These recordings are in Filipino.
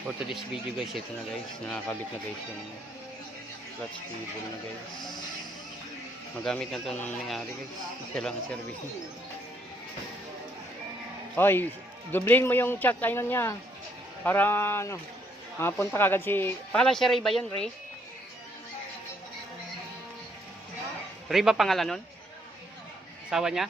For today's video guys, ito na guys, nakakabit na guys yung clutch cable na guys. Magamit na ito ng may-ari guys, isa lang ang service niya. Hoy, dublin mo yung chat ayun niya para ano, mapunta kagad si, pangalan si Ray ba yun, Ray? Ray ba pangalan nun? Asawa niya?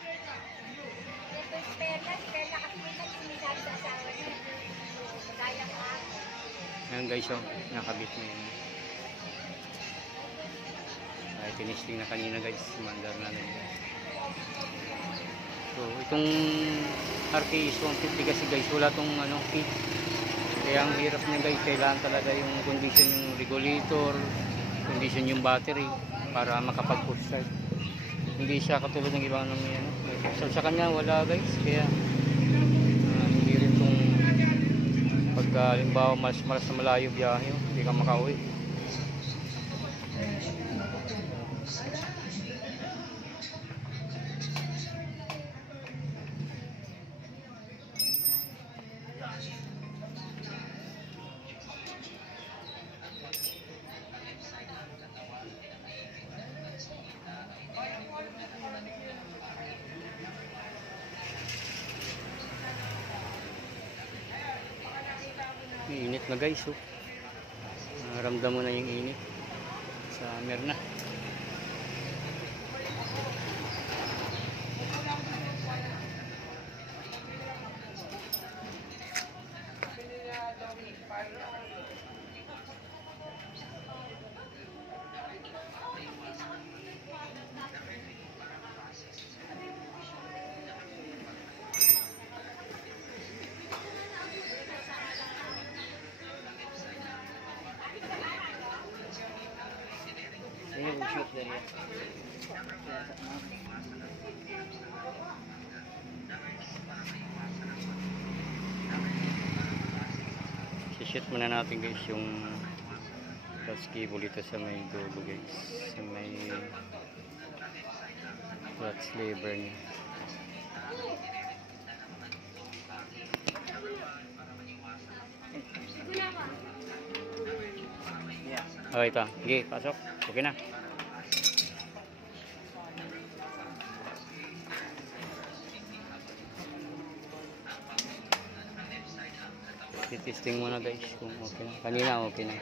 Ayan guys, oh, nakabit na yun. Ay, tinisting na kanina guys, mandar na rin. So, itong RKS 150 kasi guys, wala tong ano, kit. Kaya ang hirap niya guys, kailangan talaga yung condition yung regulator, condition yung battery para makapag-push start. Hindi siya katulad ng ibang may ano. So, sa kanya wala guys, kaya hindi rin tong pagka halimbawa mas na malayo biyahe, hindi ka makauwi. Init na guys, oh. Ramdam mo na yung init. Summer na. Ini shoot dari ya. Si-shoot muna natin guys yung clutch cable dito sa may dulo guys, sa may clutch lever niya. Oh, ito. Sige, pasok. Okay na. Testing muna guys kung okay na. Kanina okay na.